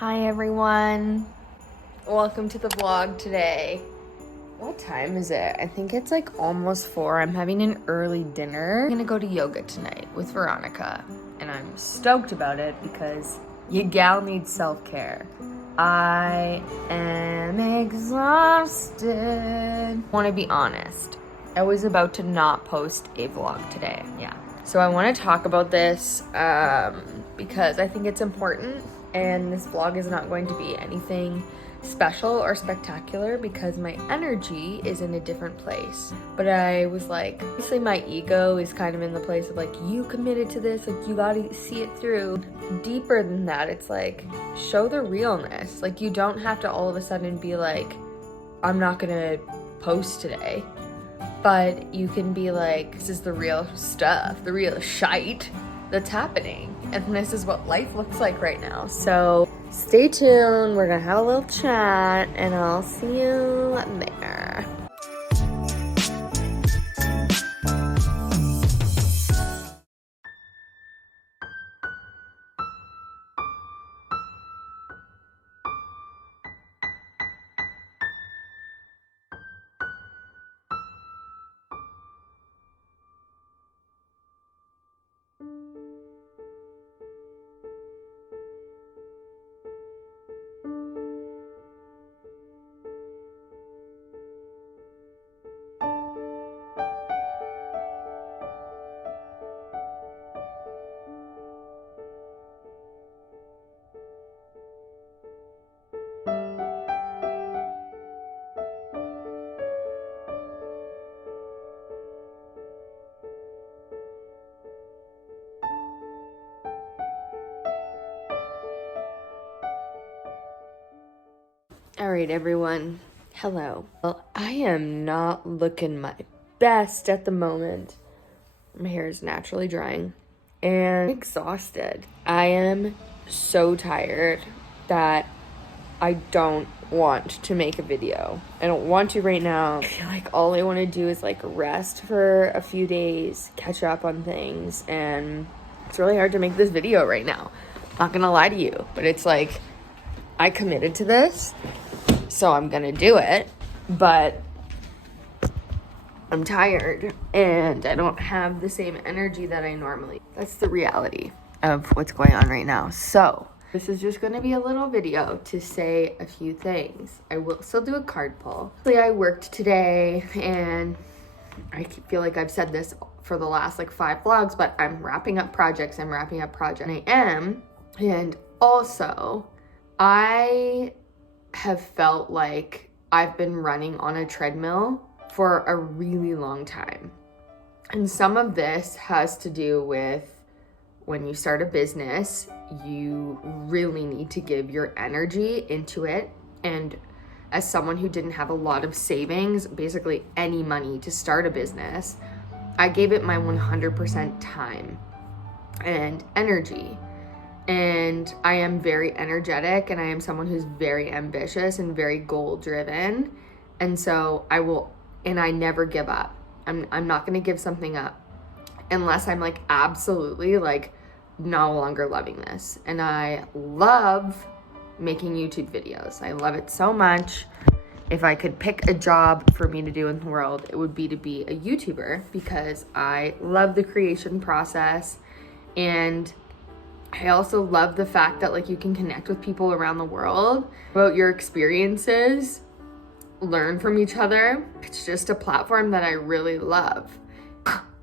Hi everyone, welcome to the vlog today. What time is it? I think it's like almost 4. I'm having an early dinner. I'm gonna go to yoga tonight with Veronica and I'm stoked about it because your gal needs self-care. I am exhausted. I want to be honest, I was about to not post a vlog today. So I want to talk about this because I think it's important, and this vlog is not going to be anything special or spectacular because my energy is in a different place. But I was like, obviously my ego is kind of in the place of like, you committed to this, like you gotta see it through. Deeper than that, it's like, show the realness. Like you don't have to all of a sudden be like, I'm not gonna post today. But you can be like, this is the real stuff, the real shite that's happening. And this is what life looks like right now. So stay tuned, we're gonna have a little chat and I'll see you there. All right, everyone. Hello. Well, I am not looking my best at the moment. My hair is naturally drying and I'm exhausted. I am so tired that I don't want to make a video. I don't want to right now. I feel like all I want to do is like rest for a few days, catch up on things, and it's really hard to make this video right now. Not gonna lie to you, but it's like I committed to this, so I'm gonna do it, but I'm tired and I don't have the same energy that I normally. That's the reality of what's going on right now. So this is just gonna be a little video to say a few things. I will still do a card pull. I worked today and I feel like I've said this for the last like 5 vlogs, but I'm wrapping up projects. And I am. And also I have felt like I've been running on a treadmill for a really long time. And some of this has to do with when you start a business, you really need to give your energy into it. And as someone who didn't have a lot of savings, basically any money to start a business, I gave it my 100% time and energy. And I am very energetic and I am someone who's very ambitious and very goal driven. And so I never give up. I'm not gonna give something up unless I'm like absolutely like no longer loving this. And I love making YouTube videos. I love it so much. If I could pick a job for me to do in the world, it would be to be a YouTuber because I love the creation process. And I also love the fact that like you can connect with people around the world about your experiences, learn from each other. It's just a platform that I really love.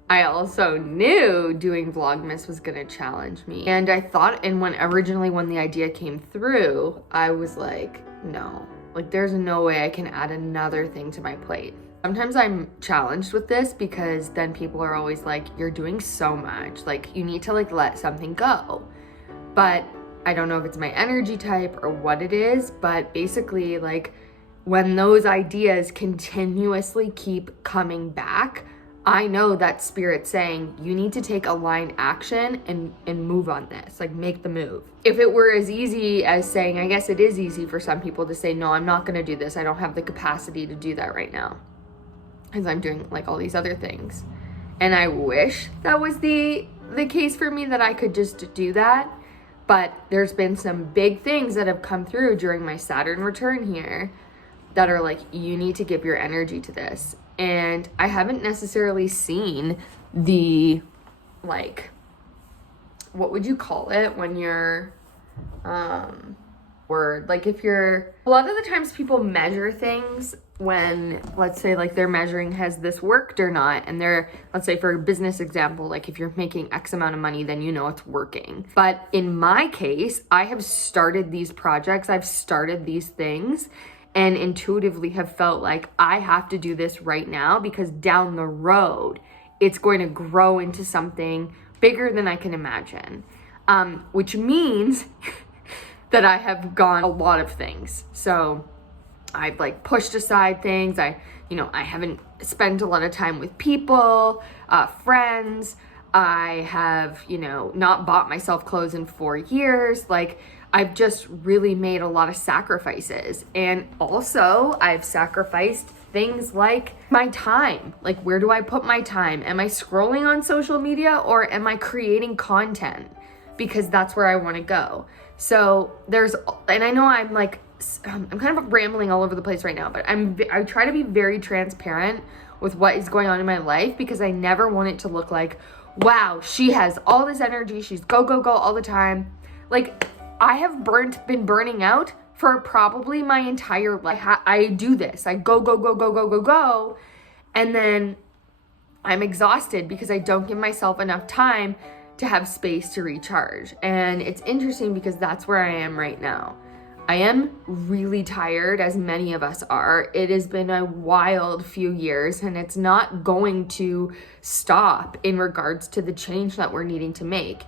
I also knew doing Vlogmas was gonna challenge me. And I thought, and when the idea came through, I was like, no, like there's no way I can add another thing to my plate. Sometimes I'm challenged with this because then people are always like, you're doing so much, like you need to like let something go. But I don't know if it's my energy type or what it is, but basically like when those ideas continuously keep coming back, I know that spirit's saying you need to take aligned action and move on this, like make the move. If it were as easy as saying, I guess it is easy for some people to say, no, I'm not gonna do this. I don't have the capacity to do that right now because I'm doing like all these other things. And I wish that was the case for me, that I could just do that. But there's been some big things that have come through during my Saturn return here that are like, you need to give your energy to this. And I haven't necessarily seen the, like, what would you call it when you're, like if you're, a lot of the times people measure things when, let's say, like they're measuring has this worked or not, and they're, let's say for a business example, like if you're making X amount of money, then you know it's working. But in my case, I have started these projects, I've started these things, and intuitively have felt like I have to do this right now because down the road, it's going to grow into something bigger than I can imagine, which means that I have gone a lot of things. So I've like pushed aside things. I haven't spent a lot of time with people, friends. I have, not bought myself clothes in 4 years. Like, I've just really made a lot of sacrifices. And also I've sacrificed things like my time. Like, where do I put my time? Am I scrolling on social media or am I creating content? Because that's where I want to go. So and I know I'm kind of rambling all over the place right now, but I try to be very transparent with what is going on in my life because I never want it to look like, wow, she has all this energy, she's go, go, go all the time. Like, I have been burning out for probably my entire life. I do this. I go, go, go, go, go, go, go. And then I'm exhausted because I don't give myself enough time to have space to recharge. And it's interesting because that's where I am right now. I am really tired, as many of us are. It has been a wild few years, and it's not going to stop in regards to the change that we're needing to make.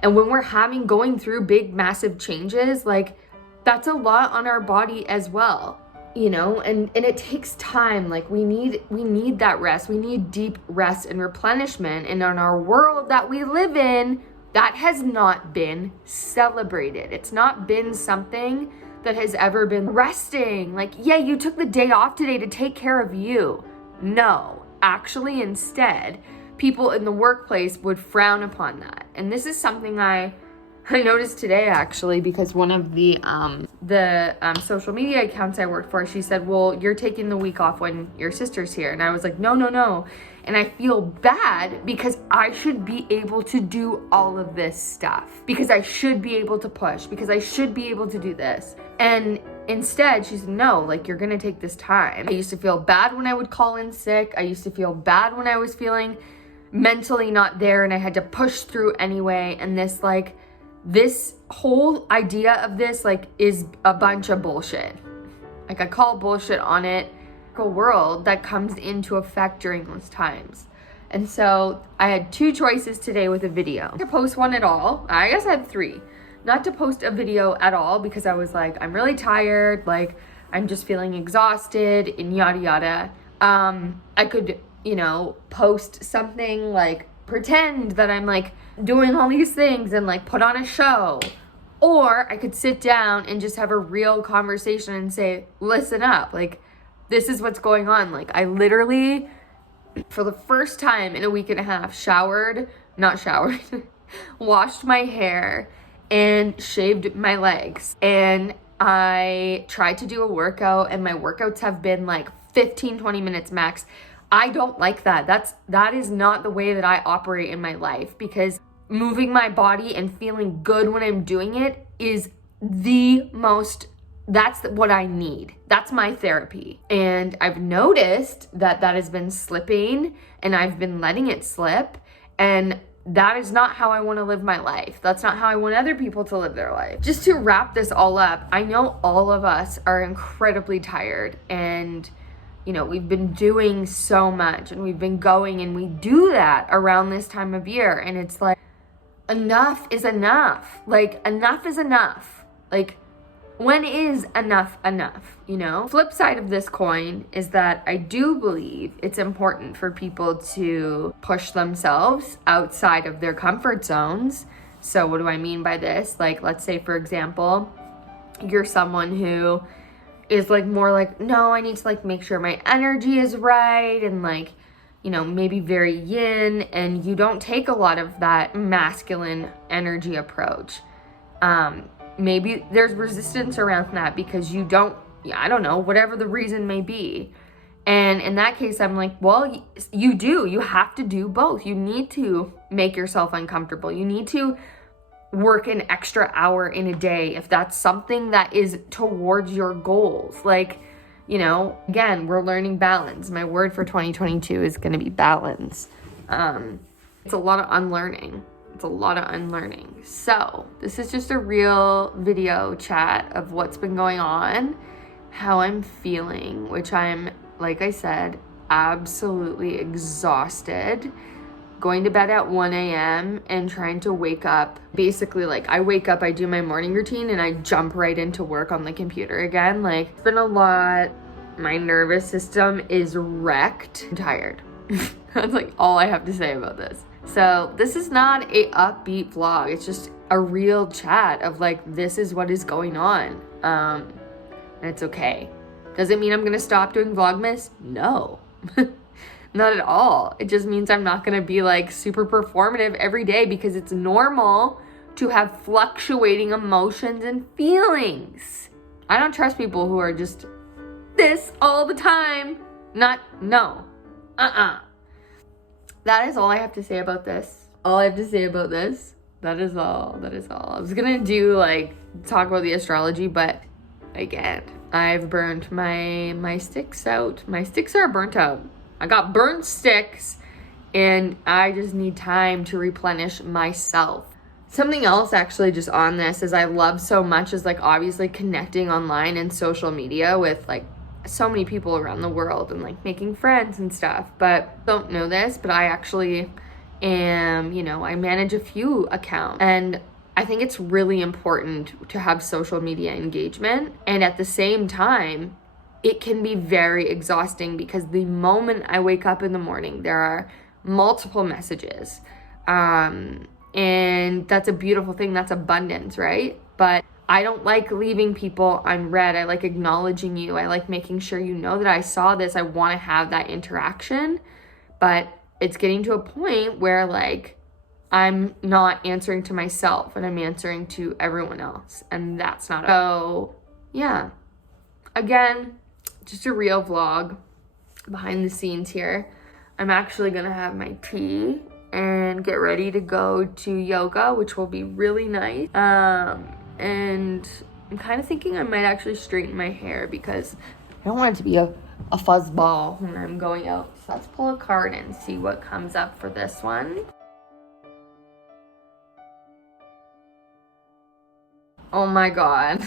And when we're going through big, massive changes, like, that's a lot on our body as well, and it takes time. Like, we need that rest. We need deep rest and replenishment. And in our world that we live in, that has not been celebrated. It's not been something that has ever been resting. Like, yeah, you took the day off today to take care of you. No, actually, instead, people in the workplace would frown upon that. And this is something I noticed today, actually, because one of the social media accounts I worked for, she said, well, you're taking the week off when your sister's here. And I was like, no. And I feel bad because I should be able to do all of this stuff, because I should be able to push, because I should be able to do this. And instead, she said, no, like, you're going to take this time. I used to feel bad when I would call in sick. I used to feel bad when I was feeling mentally not there and I had to push through anyway. And this whole idea of this, is a bunch of bullshit. Like, I call bullshit on it. A world that comes into effect during those times. And so I had 2 choices today with a video. To post one at all. I guess I had 3. Not to post a video at all because I was like, I'm really tired, like, I'm just feeling exhausted and yada yada. I could, post something, like, pretend that I'm like doing all these things and like put on a show. Or I could sit down and just have a real conversation and say, listen up, like, this is what's going on. Like, I literally, for the first time in a week and a half, washed my hair and shaved my legs. And I tried to do a workout, and my workouts have been like 15-20 minutes max. I don't like that. That is not the way that I operate in my life, because moving my body and feeling good when I'm doing it is that's what I need. That's my therapy. And I've noticed that has been slipping, and I've been letting it slip. And that is not how I want to live my life. That's not how I want other people to live their life. Just to wrap this all up, I know all of us are incredibly tired, and we've been doing so much, and we've been going, and we do that around this time of year. And it's like, enough is enough. Like, enough is enough. Like, when is enough enough, Flip side of this coin is that I do believe it's important for people to push themselves outside of their comfort zones. So what do I mean by this? Like, let's say, for example, you're someone who is like more like, no, I need to like make sure my energy is right, and like, maybe very yin, and you don't take a lot of that masculine energy approach. Maybe there's resistance around that because you don't, I don't know, whatever the reason may be. And in that case, I'm like, well, you have to do both. You need to make yourself uncomfortable. You need to work an extra hour in a day if that's something that is towards your goals. Like, you know, again, we're learning balance. My word for 2022 is going to be balance. It's a lot of unlearning. It's a lot of unlearning. So this is just a real video chat of what's been going on, how I'm feeling, which I'm, like I said, absolutely exhausted. Going to bed at 1 a.m. and trying to wake up. Basically, like, I wake up, I do my morning routine, and I jump right into work on the computer again. Like, it's been a lot. My nervous system is wrecked. I'm tired. That's like all I have to say about this. So this is not a upbeat vlog. It's just a real chat of like, this is what is going on. And it's okay. Does it mean I'm gonna stop doing Vlogmas? No. Not at all. It just means I'm not gonna be like super performative every day because it's normal to have fluctuating emotions and feelings. I don't trust people who are just this all the time. No. That is all I have to say about this. All I have to say about this. That is all. I was gonna do like talk about the astrology, but again, I've burnt my sticks out. My sticks are burnt out. I got burnt sticks and I just need time to replenish myself. Something else actually just on this is I love so much is like obviously connecting online and social media with like so many people around the world and like making friends and stuff. But don't know this, but I actually am, you know, I manage a few accounts and I think it's really important to have social media engagement. And at the same time, it can be very exhausting because the moment I wake up in the morning, there are multiple messages. And that's a beautiful thing. That's abundance, right? But I don't like leaving people unread. I like acknowledging you. I like making sure you know that I saw this. I want to have that interaction. But it's getting to a point where like I'm not answering to myself and I'm answering to everyone else. And that's not so yeah. Again, just a real vlog behind the scenes here. I'm actually gonna have my tea and get ready to go to yoga, which will be really nice. And I'm kind of thinking I might actually straighten my hair because I don't want it to be a fuzz ball when I'm going out. So let's pull a card and see what comes up for this one. Oh my God.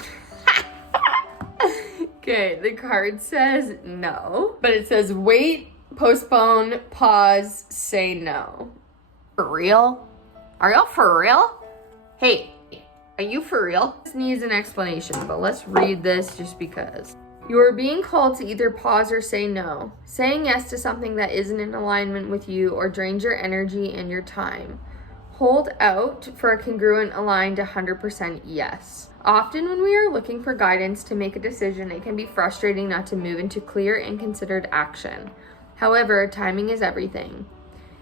Okay, the card says no, but it says wait, postpone, pause, say no. For real? Are y'all for real? Hey, are you for real? This needs an explanation, but let's read this just because. You are being called to either pause or say no. Saying yes to something that isn't in alignment with you or drains your energy and your time. Hold out for a congruent, aligned 100% yes. Often when we are looking for guidance to make a decision, it can be frustrating not to move into clear and considered action. However, timing is everything.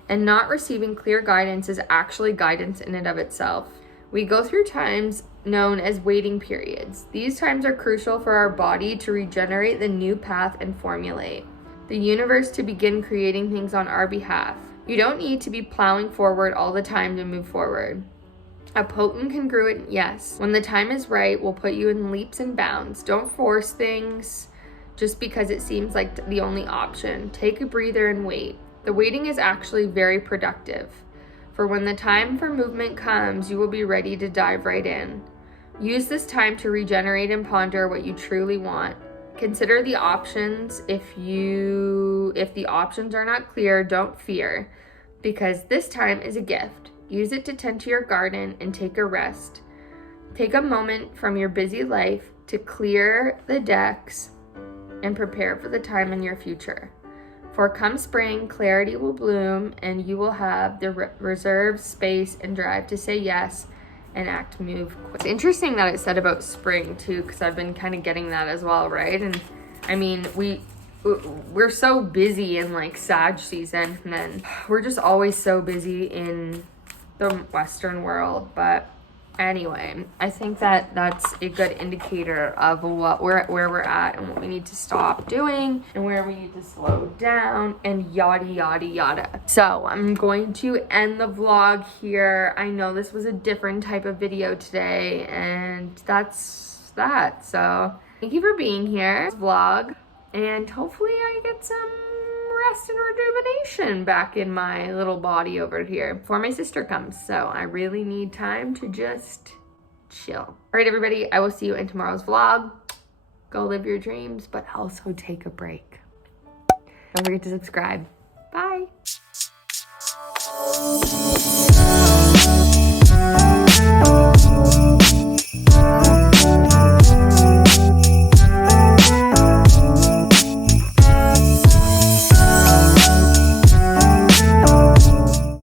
And not receiving clear guidance is actually guidance in and of itself. We go through times known as waiting periods. These times are crucial for our body to regenerate the new path and formulate the universe to begin creating things on our behalf. You don't need to be plowing forward all the time to move forward. A potent, congruent yes, when the time is right, will put you in leaps and bounds. Don't force things just because it seems like the only option. Take a breather and wait. The waiting is actually very productive. For when the time for movement comes, you will be ready to dive right in. Use this time to regenerate and ponder what you truly want. Consider the options. If the options are not clear, don't fear, because this time is a gift. Use it to tend to your garden and take a rest. Take a moment from your busy life to clear the decks and prepare for the time in your future. For come spring, clarity will bloom and you will have the reserve space and drive to say yes and move quick. It's interesting that it said about spring too, because I've been kind of getting that as well, right? And I mean, we're so busy in like Sag season, and then we're just always so busy in the Western world, but Anyway, I think that that's a good indicator of where we're at and what we need to stop doing and where we need to slow down and yada yada yada. So I'm going to end the vlog here. I know this was a different type of video today, and that's that. So thank you for being here, vlog, and hopefully I get some rest and rejuvenation back in my little body over here before my sister comes. So I really need time to just chill. All right, everybody, I will see you in tomorrow's vlog. Go live your dreams, but also take a break. Don't forget to subscribe. Bye.